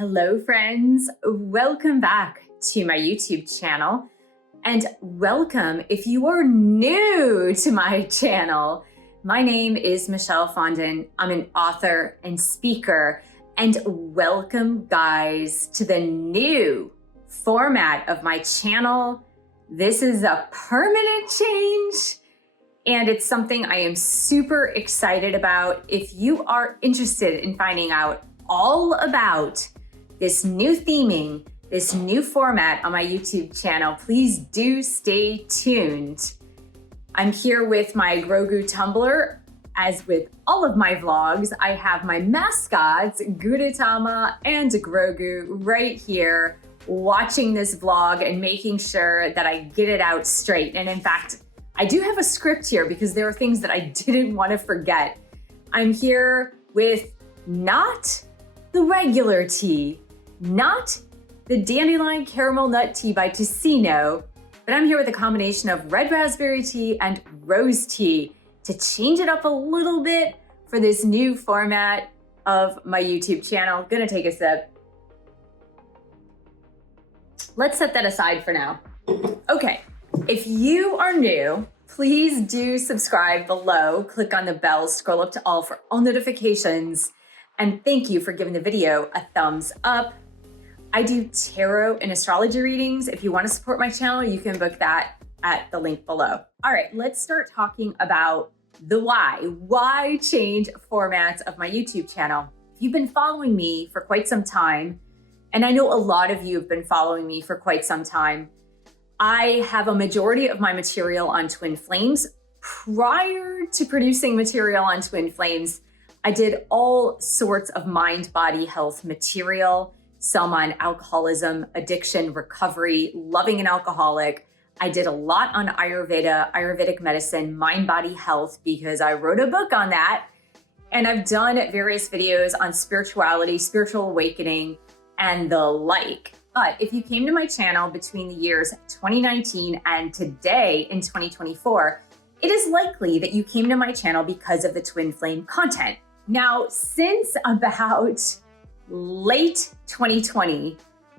Hello, friends. Welcome back to my YouTube channel. And welcome if you are new to my channel. My name is Michelle Fondin. I'm an author and speaker. And welcome, guys, to the new format of my channel. This is a permanent change, and it's something I am super excited about. If you are interested in finding out all about this new theming, this new format on my YouTube channel, please do stay tuned. I'm here with my Grogu Tumblr. As with all of my vlogs, I have my mascots, Gudetama and Grogu, right here watching this vlog and making sure that I get it out straight. And in fact, I do have a script here because there are things that I didn't want to forget. I'm here with not the regular tea, not the dandelion caramel nut tea by Ticino, but I'm here with a combination of red raspberry tea and rose tea to change it up a little bit for this new format of my YouTube channel. Gonna take a sip. Let's set that aside for now. Okay, if you are new, please do subscribe below, click on the bell, scroll up to all for all notifications, and thank you for giving the video a thumbs up. I do tarot and astrology readings. If you want to support my channel, you can book that at the link below. All right, let's start talking about the why. Why change formats of my YouTube channel? If you've been following me for quite some time, and I know a lot of you have been following me for quite some time, I have a majority of my material on twin flames. Prior to producing material on twin flames, I did all sorts of mind-body health material, some on alcoholism, addiction, recovery, loving an alcoholic. I did a lot on Ayurveda, Ayurvedic medicine, mind-body health, because I wrote a book on that. And I've done various videos on spirituality, spiritual awakening, and the like. But if you came to my channel between the years 2019 and today in 2024, it is likely that you came to my channel because of the twin flame content. Now, since about late 2020,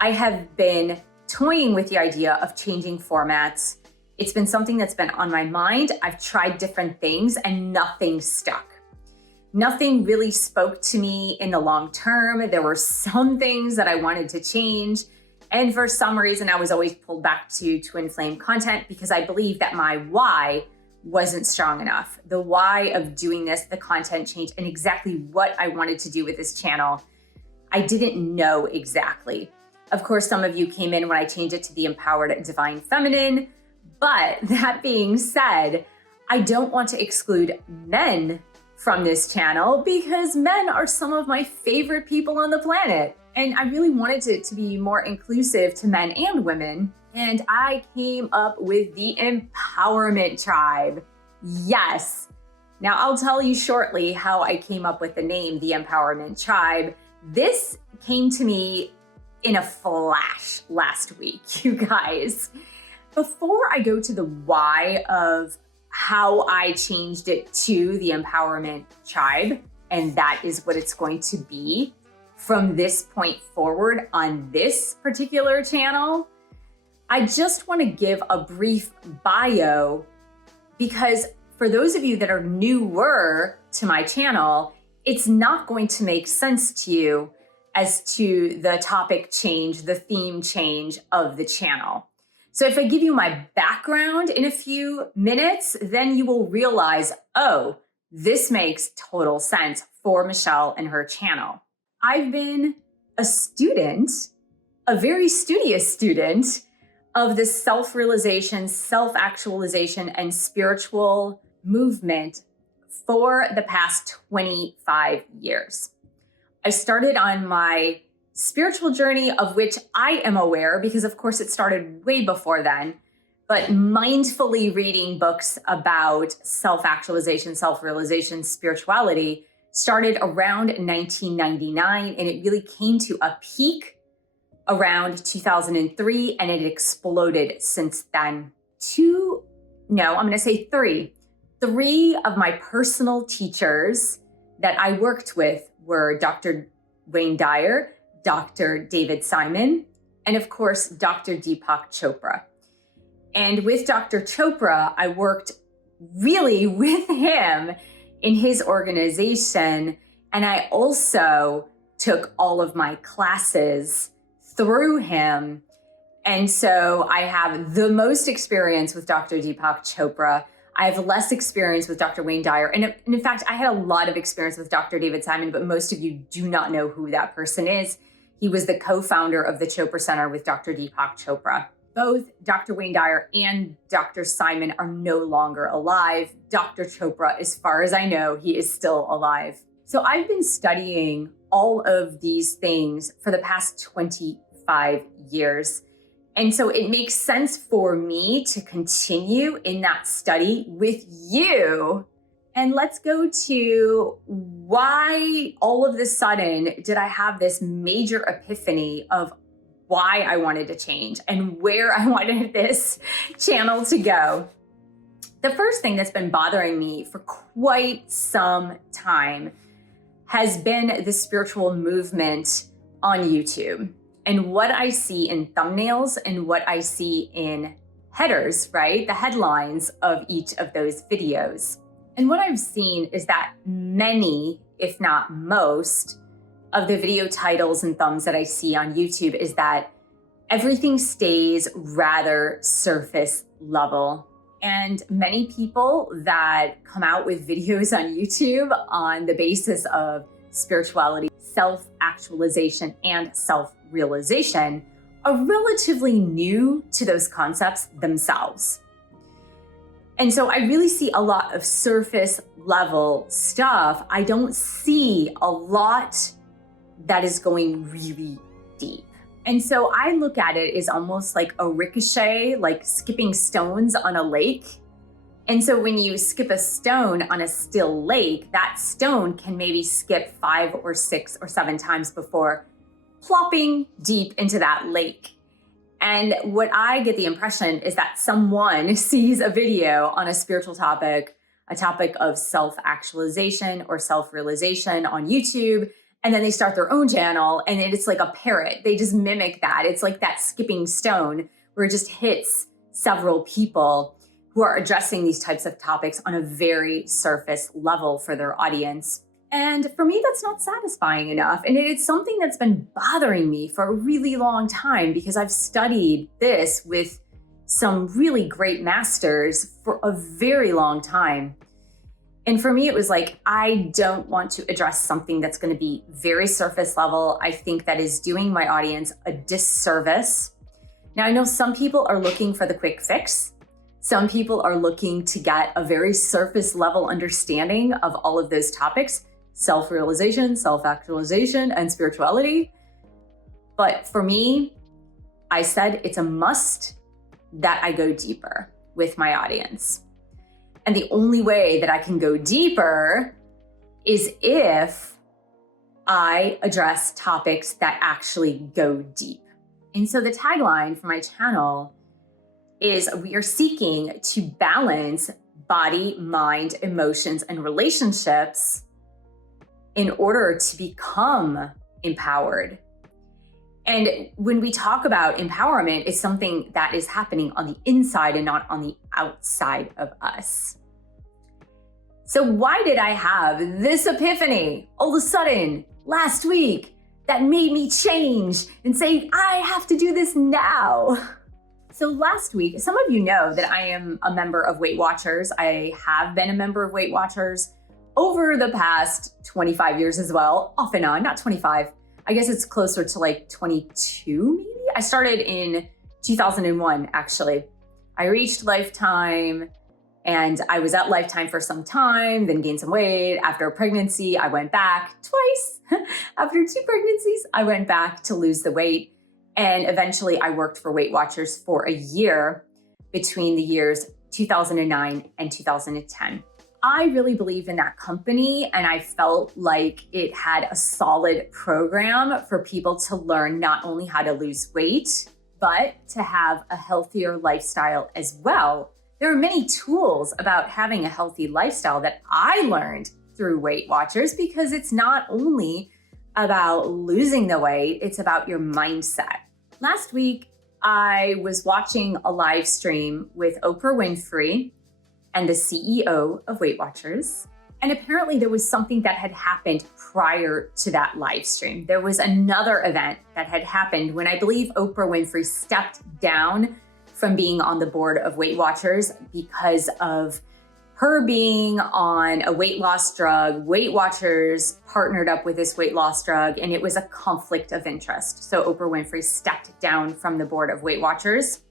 I have been toying with the idea of changing formats. It's been something that's been on my mind. I've tried different things and nothing stuck. Nothing really spoke to me in the long term. There were some things that I wanted to change. And for some reason, I was always pulled back to twin flame content because I believe that my why wasn't strong enough. The why of doing this, the content change, and exactly what I wanted to do with this channel, I didn't know exactly. Of course, some of you came in when I changed it to the empowered divine feminine. But that being said, I don't want to exclude men from this channel because men are some of my favorite people on the planet. And I really wanted it to be more inclusive to men and women. And I came up with the Empowerment Tribe. Yes. Now I'll tell you shortly how I came up with the name, the Empowerment Tribe. This came to me in a flash last week, you guys. Before I go to the why of how I changed it to the Empowerment Tribe, and that is what it's going to be from this point forward on this particular channel, I just want to give a brief bio because for those of you that are newer to my channel, it's not going to make sense to you as to the topic change, the theme change of the channel. So if I give you my background in a few minutes, then you will realize, oh, this makes total sense for Michelle and her channel. I've been a student, a very studious student of the self-realization, self-actualization, and spiritual movement for the past 25 years. I started on my spiritual journey, of which I am aware because of course it started way before then, but mindfully reading books about self-actualization, self-realization, spirituality started around 1999, and it really came to a peak around 2003, and it exploded since then. Three of my personal teachers that I worked with were Dr. Wayne Dyer, Dr. David Simon, and of course, Dr. Deepak Chopra. And with Dr. Chopra, I worked really with him in his organization. And I also took all of my classes through him. And so I have the most experience with Dr. Deepak Chopra. I have less experience with Dr. Wayne Dyer. And in fact, I had a lot of experience with Dr. David Simon, but most of you do not know who that person is. He was the co-founder of the Chopra Center with Dr. Deepak Chopra. Both Dr. Wayne Dyer and Dr. Simon are no longer alive. Dr. Chopra, as far as I know, he is still alive. So I've been studying all of these things for the past 25 years. And so it makes sense for me to continue in that study with you. And let's go to why all of a sudden did I have this major epiphany of why I wanted to change and where I wanted this channel to go. The first thing that's been bothering me for quite some time has been the spiritual movement on YouTube and what I see in thumbnails and what I see in headers, right? The headlines of each of those videos. And what I've seen is that many, if not most, of the video titles and thumbs that I see on YouTube is that everything stays rather surface level. And many people that come out with videos on YouTube on the basis of spirituality, self-actualization, and self-realization are relatively new to those concepts themselves. And so I really see a lot of surface level stuff. I don't see a lot that is going really deep. And so I look at it as almost like a ricochet, like skipping stones on a lake. And so when you skip a stone on a still lake, that stone can maybe skip 5 or 6 or 7 times before plopping deep into that lake. And what I get the impression is that someone sees a video on a spiritual topic, a topic of self-actualization or self-realization on YouTube, and then they start their own channel and it's like a parrot. They just mimic that. It's like that skipping stone where it just hits several people who are addressing these types of topics on a very surface level for their audience. And for me, that's not satisfying enough. And it's something that's been bothering me for a really long time because I've studied this with some really great masters for a very long time. And for me, it was like, I don't want to address something that's going to be very surface level. I think that is doing my audience a disservice. Now, I know some people are looking for the quick fix. Some people are looking to get a very surface level understanding of all of those topics, self-realization, self-actualization, and spirituality. But for me, I said it's a must that I go deeper with my audience. And the only way that I can go deeper is if I address topics that actually go deep. And so the tagline for my channel is we are seeking to balance body, mind, emotions, and relationships in order to become empowered. And when we talk about empowerment, it's something that is happening on the inside and not on the outside of us. So why did I have this epiphany all of a sudden last week that made me change and say, I have to do this now? So last week, some of you know that I am a member of Weight Watchers. I have been a member of Weight Watchers over the past 25 years as well, off and on, not 25. I guess it's closer to like 22 maybe. I started in 2001, actually. I reached Lifetime and I was at Lifetime for some time, then gained some weight. After a pregnancy, I went back twice. After 2 pregnancies, I went back to lose the weight. And eventually I worked for Weight Watchers for a year between the years 2009 and 2010. I really believe in that company, and I felt like it had a solid program for people to learn not only how to lose weight, but to have a healthier lifestyle as well. There are many tools about having a healthy lifestyle that I learned through Weight Watchers because it's not only about losing the weight. It's about your mindset. Last week, I was watching a live stream with Oprah Winfrey and the CEO of Weight Watchers. And apparently there was something that had happened prior to that live stream. There was another event that had happened when I believe Oprah Winfrey stepped down from being on the board of Weight Watchers because of her being on a weight loss drug. Weight Watchers partnered up with this weight loss drug, and it was a conflict of interest. So Oprah Winfrey stepped down from the board of Weight Watchers.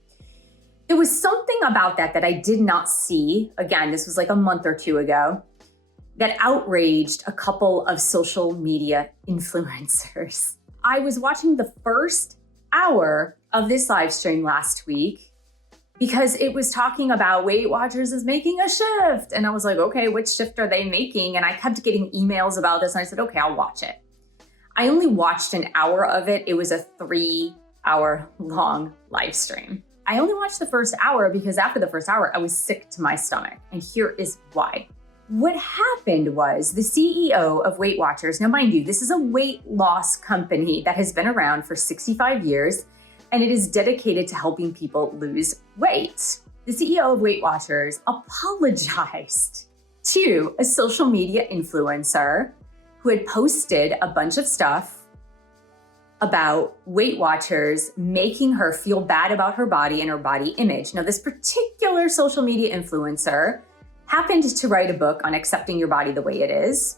There was something about that I did not see. Again, this was like a month or two ago, that outraged a couple of social media influencers. I was watching the first hour of this live stream last week because it was talking about Weight Watchers is making a shift. And I was like, okay, which shift are they making? And I kept getting emails about this and I said, okay, I'll watch it. I only watched an hour of it. It was a 3-hour long live stream. I only watched the first hour because after the first hour, I was sick to my stomach. And here is why. What happened was the CEO of Weight Watchers, now mind you, this is a weight loss company that has been around for 65 years, and it is dedicated to helping people lose weight. The CEO of Weight Watchers apologized to a social media influencer who had posted a bunch of stuff about Weight Watchers making her feel bad about her body and her body image. Now, this particular social media influencer happened to write a book on accepting your body the way it is.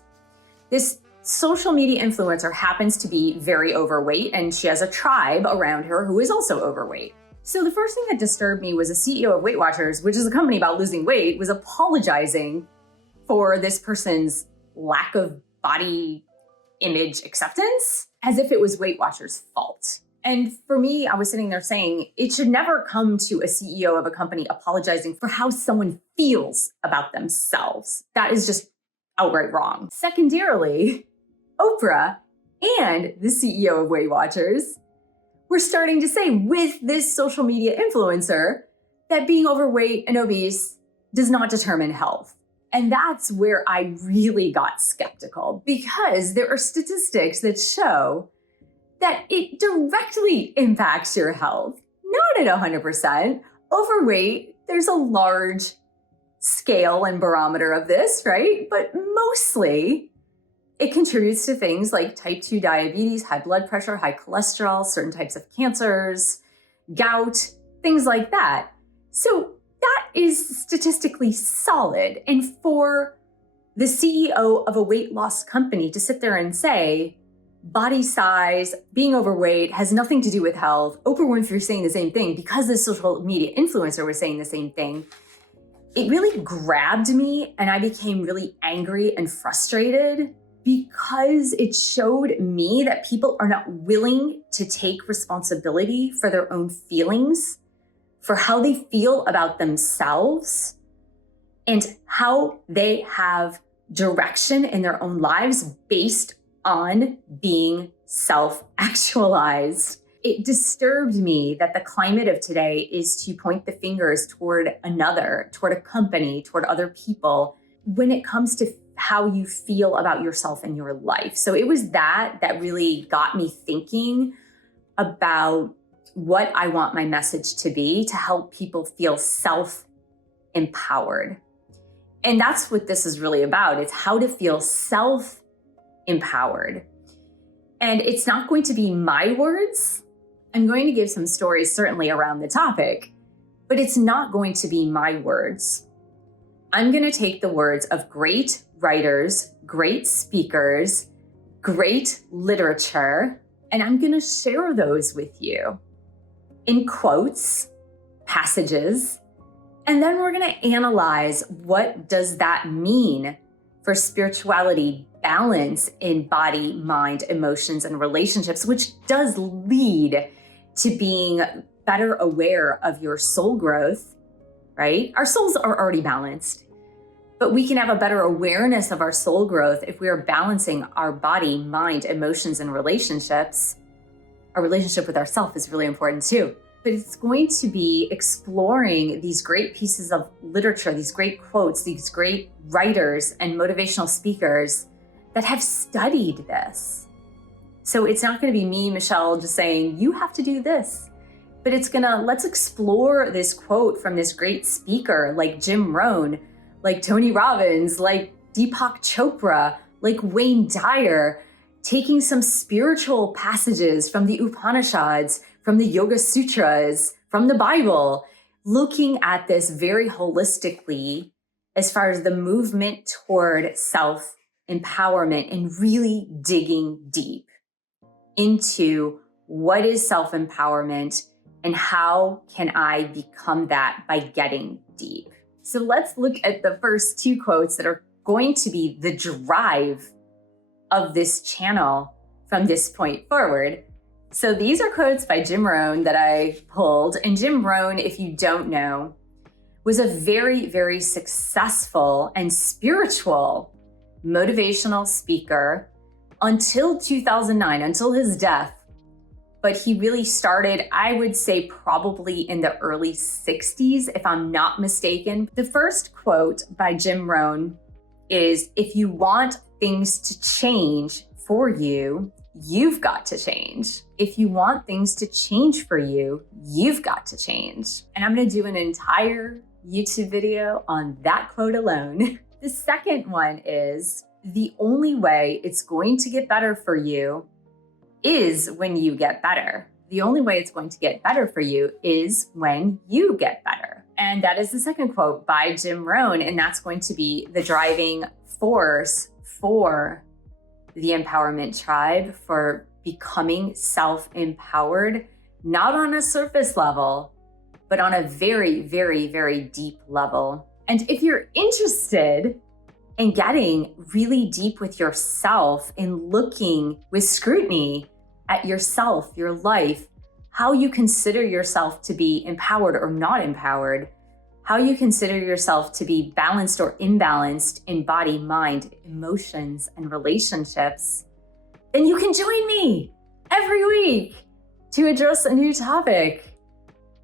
This social media influencer happens to be very overweight, and she has a tribe around her who is also overweight. So the first thing that disturbed me was the CEO of Weight Watchers, which is a company about losing weight, was apologizing for this person's lack of body image acceptance as if it was Weight Watchers' fault. And for me, I was sitting there saying, it should never come to a CEO of a company apologizing for how someone feels about themselves. That is just outright wrong. Secondarily, Oprah and the CEO of Weight Watchers were starting to say with this social media influencer that being overweight and obese does not determine health. And that's where I really got skeptical, because there are statistics that show that it directly impacts your health. Not at 100%. Overweight, there's a large scale and barometer of this, right? But mostly it contributes to things like type 2 diabetes, high blood pressure, high cholesterol, certain types of cancers, gout, things like that. So that is statistically solid. And for the CEO of a weight loss company to sit there and say, body size, being overweight has nothing to do with health. Oprah Winfrey saying the same thing because the social media influencer was saying the same thing. It really grabbed me, and I became really angry and frustrated because it showed me that people are not willing to take responsibility for their own feelings, for how they feel about themselves, and how they have direction in their own lives based on being self-actualized. It disturbed me that the climate of today is to point the fingers toward another, toward a company, toward other people, when it comes to how you feel about yourself and your life. So it was that really got me thinking about what I want my message to be, to help people feel self-empowered. And that's what this is really about. It's how to feel self-empowered. And it's not going to be my words. I'm going to give some stories certainly around the topic, but it's not going to be my words. I'm going to take the words of great writers, great speakers, great literature, and I'm going to share those with you in quotes, passages, and then we're going to analyze what does that mean for spirituality, balance in body, mind, emotions, and relationships, which does lead to being better aware of your soul growth, right? Our souls are already balanced, but we can have a better awareness of our soul growth if we are balancing our body, mind, emotions, and relationships. Our relationship with ourselves is really important too. But it's going to be exploring these great pieces of literature, these great quotes, these great writers and motivational speakers that have studied this. So it's not going to be me, Michelle, just saying, you have to do this. But it's gonna, let's explore this quote from this great speaker like Jim Rohn, like Tony Robbins, like Deepak Chopra, like Wayne Dyer, taking some spiritual passages from the Upanishads, from the Yoga Sutras, from the Bible, looking at this very holistically as far as the movement toward self-empowerment and really digging deep into what is self-empowerment and how can I become that by getting deep. So let's look at the first two quotes that are going to be the drive of this channel from this point forward. So these are quotes by Jim Rohn that I pulled. And Jim Rohn, if you don't know, was a very, very successful and spiritual motivational speaker until 2009, until his death. But he really started, I would say, probably in the early 60s, if I'm not mistaken. The first quote by Jim Rohn is, if you want things to change for you, you've got to change. If you want things to change for you, you've got to change. And I'm gonna do an entire YouTube video on that quote alone. The second one is, the only way it's going to get better for you is when you get better. The only way it's going to get better for you is when you get better. And that is the second quote by Jim Rohn, and that's going to be the driving force for the empowerment tribe, for becoming self-empowered, not on a surface level, but on a very, very, very deep level. And if you're interested in getting really deep with yourself, in looking with scrutiny at yourself, your life, how you consider yourself to be empowered or not empowered, how you consider yourself to be balanced or imbalanced in body, mind, emotions, and relationships, then you can join me every week to address a new topic.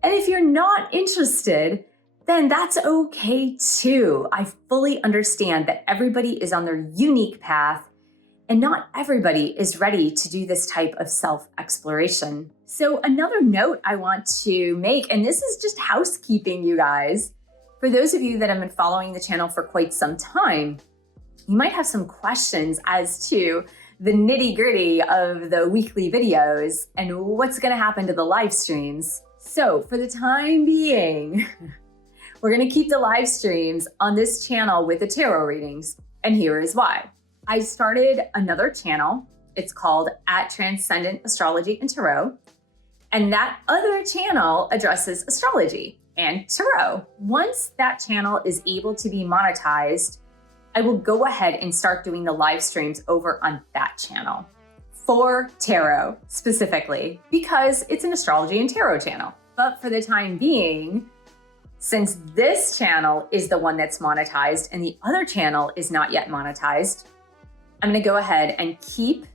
And if you're not interested, then that's okay too. I fully understand that everybody is on their unique path, and not everybody is ready to do this type of self-exploration. So another note I want to make, and this is just housekeeping, you guys. For those of you that have been following the channel for quite some time, you might have some questions as to the nitty-gritty of the weekly videos and what's gonna happen to the live streams. So for the time being, we're gonna keep the live streams on this channel with the tarot readings, and here is why. I started another channel. It's called @Transcendent Astrology and Tarot. And that other channel addresses astrology and tarot. Once that channel is able to be monetized, I will go ahead and start doing the live streams over on that channel for tarot specifically, because it's an astrology and tarot channel. But for the time being, since this channel is the one that's monetized and the other channel is not yet monetized, I'm gonna go ahead and keep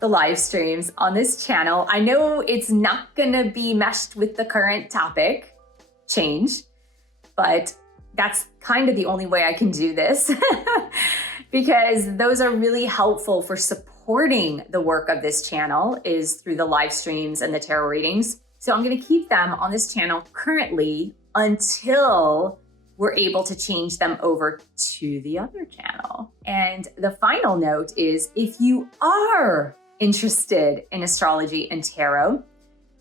the live streams on this channel. I know it's not gonna be meshed with the current topic change, but that's kind of the only way I can do this because those are really helpful for supporting the work of this channel, is through the live streams and the tarot readings. So I'm gonna keep them on this channel currently until we're able to change them over to the other channel. And the final note is, if you are interested in astrology and tarot,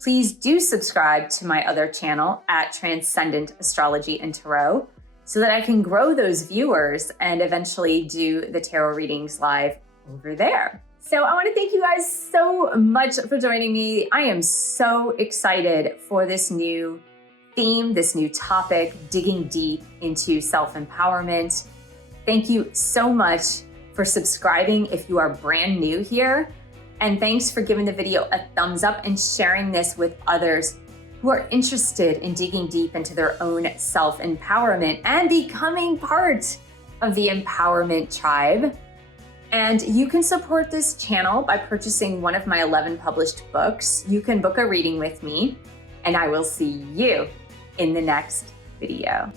please do subscribe to my other channel @Transcendent Astrology and Tarot, so that I can grow those viewers and eventually do the tarot readings live over there. So I want to thank you guys so much for joining me. I am so excited for this new theme, this new topic, digging deep into self-empowerment. Thank you so much for subscribing if you are brand new here. And thanks for giving the video a thumbs up and sharing this with others who are interested in digging deep into their own self-empowerment and becoming part of the empowerment tribe. And you can support this channel by purchasing one of my 11 published books. You can book a reading with me, and I will see you in the next video.